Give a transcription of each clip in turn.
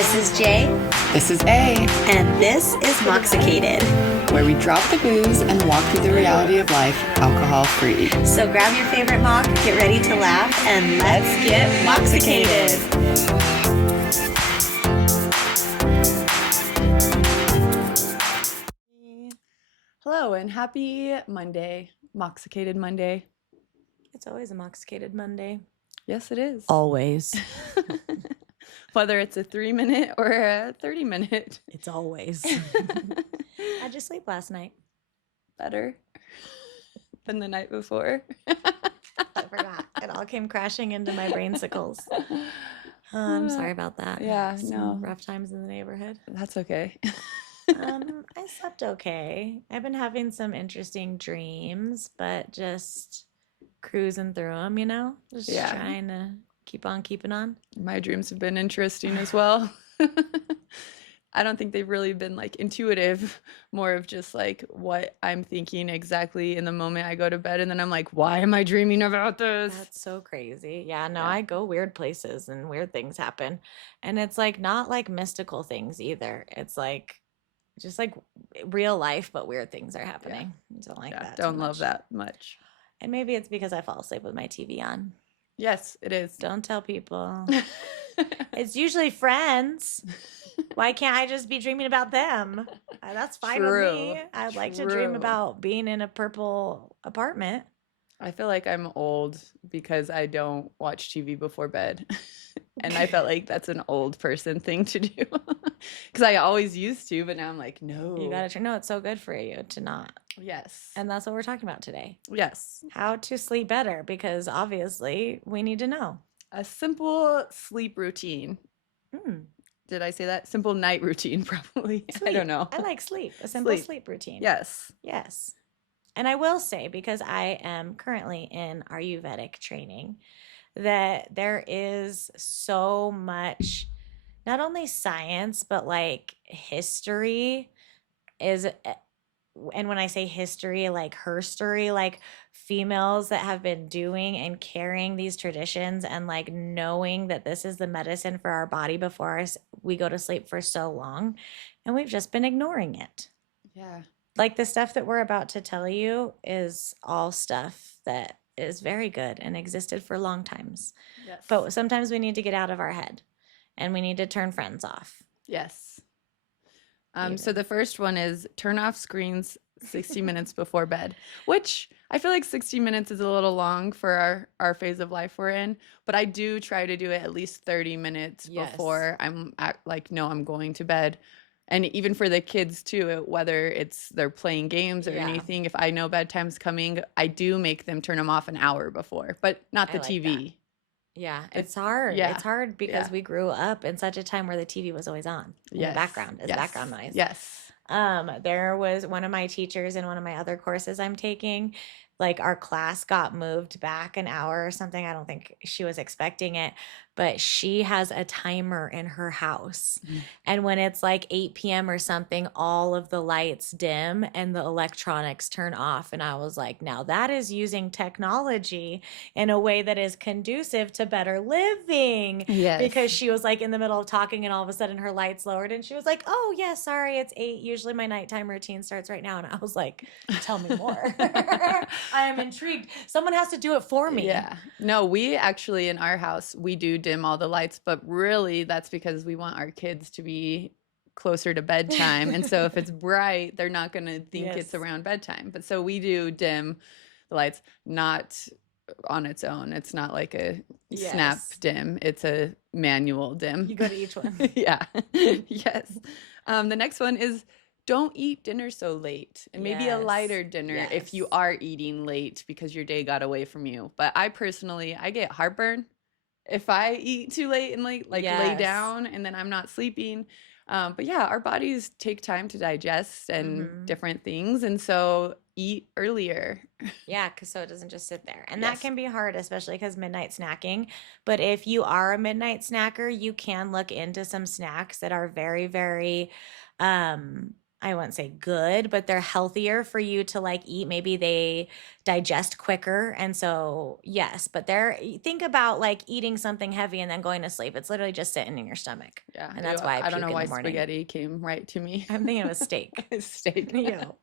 This is Jay. This is A, And this is Moxicated. where we drop the booze and walk through the reality of life alcohol-free. So grab your favorite mock, get ready to laugh, and let's get Moxicated. Hello and happy Monday, Moxicated Monday. It's always a Moxicated Monday. Yes, it is. Always. Whether it's a 3-minute or a 30-minute. It's always. How'd you sleep last night? Better than the night before. I forgot. It all came crashing into my brainsicles. I'm sorry about that. Yeah, Some no. rough times in the neighborhood. That's okay. I slept okay. I've been having some interesting dreams, but just cruising through them, Just Yeah. trying to keep on keeping on. My dreams have been interesting as well. I don't think they've really been like intuitive, more of just like what I'm thinking exactly in the moment I go to bed. And then I'm like, why am I dreaming about this? That's so crazy. Yeah, no, Yeah. I go weird places and weird things happen. And it's like not like mystical things either. It's like just like real life, but weird things are happening. I don't like that. too Don't love much. that much. And maybe it's because I fall asleep with my TV on. Yes, it is. Don't tell people. It's usually friends. Why can't I just be dreaming about them? That's fine with me. True. I'd like to dream True. about being in a purple apartment. I feel like I'm old because I don't watch TV before bed. And I felt like that's an old person thing to do. Because I always used to, but now I'm like, no. You gotta no, it's so good for you to not. Yes. And that's what we're talking about today. Yes. How to sleep better, because obviously we need to know. A simple sleep routine. Mm, Did I say that? Simple night routine, probably. I sleep. don't know. I like sleep. A simple Sleep. sleep routine. Yes. Yes. And I will say, because I am currently in Ayurvedic training, that there is so much, not only science, but like history is, and when I say history, like her story, like females that have been doing and carrying these traditions and like knowing that this is the medicine for our body before we go to sleep for so long. And we've just been ignoring it. Yeah. Like the stuff that we're about to tell you is all stuff that is very good and existed for long times. Yes. But sometimes we need to get out of our head and we need to turn friends off. Yes. So the first one is turn off screens 60 minutes before bed, which I feel like 60 minutes is a little long for our phase of life we're in, but I do try to do it at least 30 minutes Yes. before I'm I'm going to bed. And even for the kids too, whether it's they're playing games or Yeah. anything, if I know bedtime's coming, I do make them turn them off an hour before, but not I the like TV. Yeah, it's hard. yeah, It's hard because yeah. we grew up in such a time where the TV was always on in the background as yes, background noise. Yes. There was one of my teachers in one of my other courses I'm taking, like our class got moved back an hour or something. I don't think she was expecting it, but she has a timer in her house. Mm. And when it's like 8 p.m. or something, all of the lights dim and the electronics turn off. And I was like, now that is using technology in a way that is conducive to better living. Yes. Because she was like in the middle of talking and all of a sudden her lights lowered and she was like, oh yeah, sorry, it's 8. Usually my nighttime routine starts right now. And I was like, tell me more. I am intrigued. Someone has to do it for me. Yeah. No, we actually in our house, we do dim all the lights, but really that's because we want our kids to be closer to bedtime. And so if it's bright, they're not going to think it's Yes. around bedtime. But so we do dim the lights, not on its own. It's not like a snap Yes. dim. It's a manual dim. You go to each one. Yeah. Yes. The next one is don't eat dinner so late, and maybe a Yes. lighter dinner if you Yes. are eating late because your day got away from you. But I personally, I get heartburn if I eat too late and lay Yes. down and then I'm not sleeping. But yeah, our bodies take time to digest and Mhm. different things, and so eat earlier. Yeah, because so it doesn't just sit there. And that Yes. can be hard, especially because midnight snacking. But if you are a midnight snacker, you can look into some snacks that are very, very I wouldn't say good, but they're healthier for you to like eat. Maybe they digest quicker. And so, yes, but they're, think about like eating something heavy and then going to sleep. It's literally just sitting in your stomach. Yeah. And Ew, that's why I I don't puke know in the why morning. spaghetti came right to me. I'm thinking of a steak. Steak. Yo.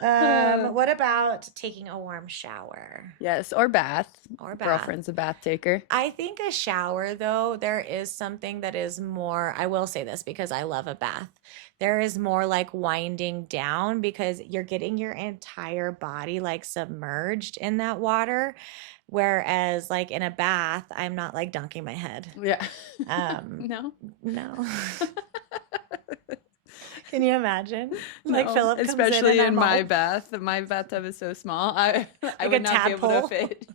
Uh, What about taking a warm shower yes, or bath. or bath? Girlfriend's a bath taker. I think a shower, though, there is something that is more, I will say this because I love a bath. There is more like winding down because you're getting your entire body like submerged in that water. Whereas, like in a bath, I'm not like dunking my head. Yeah. Um, No. no. Can you imagine? Like No, Philip comes in and especially in I'm my all bath. My bathtub is so small. I like a would not be able to tadpole. fit.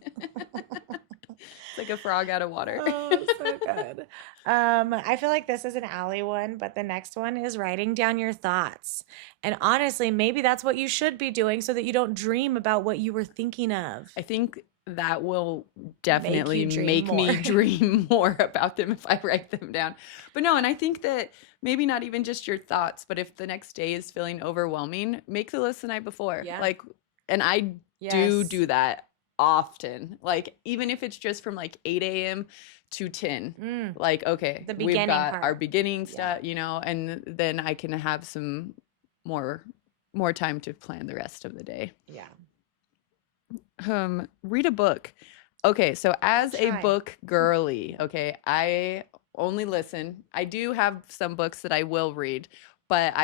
It's like a frog out of water. Oh, so good. I feel like this is an alley one, but the next one is writing down your thoughts. And honestly, maybe that's what you should be doing so that you don't dream about what you were thinking of. I think that will Make definitely you dream make me more. dream more about them if I write them down. But no, and I think that maybe not even just your thoughts, but if the next day is feeling overwhelming, make the list the night before. Yeah. Like, and I Yes. do that often. Like, even if it's just from like 8 a.m. to 10, like, okay, The we've beginning got our part. beginning Yeah. stuff, and then I can have some more time to plan the rest of the day. Yeah. Read a book. Okay, so as a Try. book girly, okay, I only listen. I do have some books that I will read, but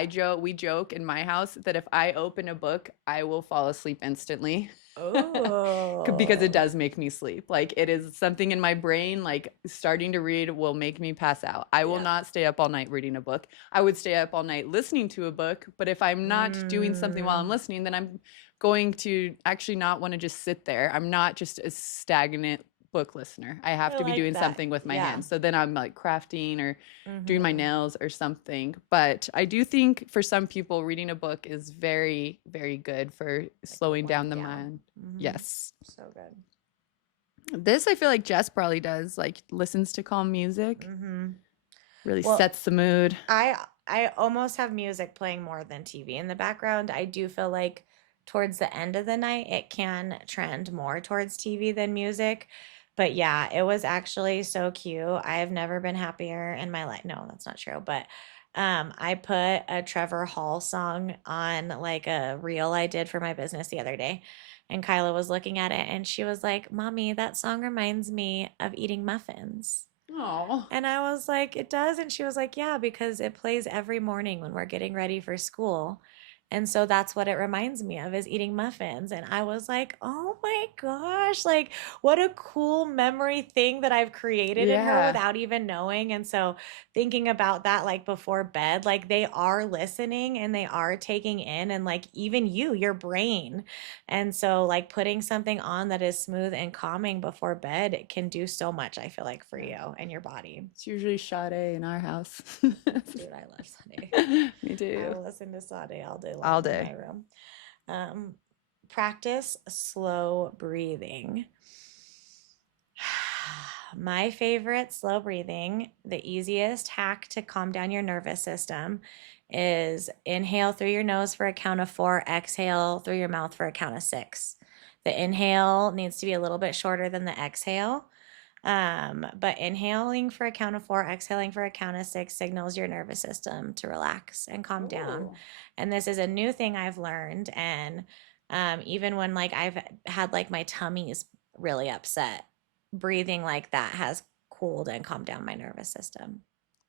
we joke in my house that if I open a book, I will fall asleep instantly. Because it Oh. does make me sleep. Like, it is something in my brain, like starting to read will make me pass out. I will Yeah. not stay up all night reading a book. I would stay up all night listening to a book, but if I'm not doing something while I'm listening, then I'm going to actually not want to just sit there. I'm not just a stagnant book listener. I have I to be like doing that. something with my Yeah. hands. So then I'm like crafting or doing my Mhm. nails or something. But I do think for some people, reading a book is very, very good for Like a slowing down wind the down. mind. Mhm. Yes. So good. This I feel like Jess probably does, like listens to calm music, Mhm. really Well, sets the mood. I almost have music playing more than TV in the background. I do feel like towards the end of the night it can trend more towards TV than music. But yeah, it was actually so cute. I have never been happier in my life. No, that's not true. But I put a Trevor Hall song on like a reel I did for my business the other day. And Kyla was looking at it and she was like, "Mommy, that song reminds me of eating muffins." Oh, And I was like, "It does?" And she was like, "Yeah, because it plays every morning when we're getting ready for school. And so that's what it reminds me of is eating muffins." And I was like, "Oh my gosh, like what a cool memory thing that I've created in her yeah. without even knowing." And so thinking about that like before bed, like they are listening and they are taking in and like even you, your brain. And so like putting something on that is smooth and calming before bed it can do so much, I feel like, for Yeah. you and your body. It's usually Sade in our house. Dude, I love Sade. Me I too. will listen to Sade all day All long in my day. room. Um, Practice slow breathing. My favorite slow breathing, the easiest hack to calm down your nervous system is inhale through your nose for a count of 4, exhale through your mouth for a count of 6. The inhale needs to be a little bit shorter than the exhale. But inhaling for a count of 4, exhaling for a count of 6 signals your nervous system to relax and calm down. Ooh. And this is a new thing I've learned. And even when like I've had like my tummy's really upset, breathing like that has cooled and calmed down my nervous system.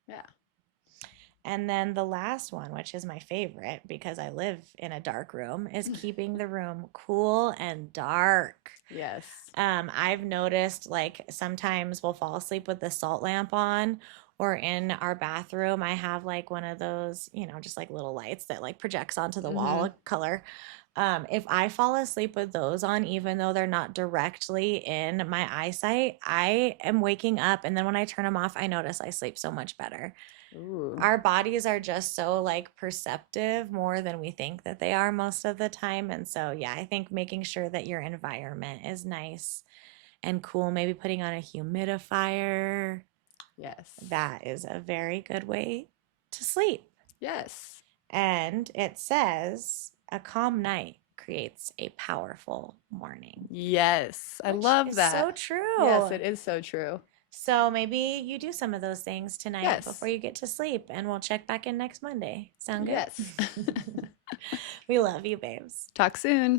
Yeah. And then the last one, which is my favorite because I live in a dark room, is keeping the room cool and dark. Yes. I've noticed like sometimes we'll fall asleep with the salt lamp on, or in our bathroom, I have like one of those, just like little lights that like projects onto the wall Mm-hmm. a color. If I fall asleep with those on, even though they're not directly in my eyesight, I am waking up. And then when I turn them off, I notice I sleep so much better. Ooh. Our bodies are just so like perceptive more than we think that they are most of the time. And so, yeah, I think making sure that your environment is nice and cool, maybe putting on a humidifier, Yes. that is a very good way to sleep. Yes. And it says a calm night creates a powerful morning, Yes, I which love is so that. Yes, true. it is so true. So maybe you do some of those things tonight before Yes. you get to sleep, and we'll check back in next Monday. Sound good? Yes. We love you, babes. Talk soon.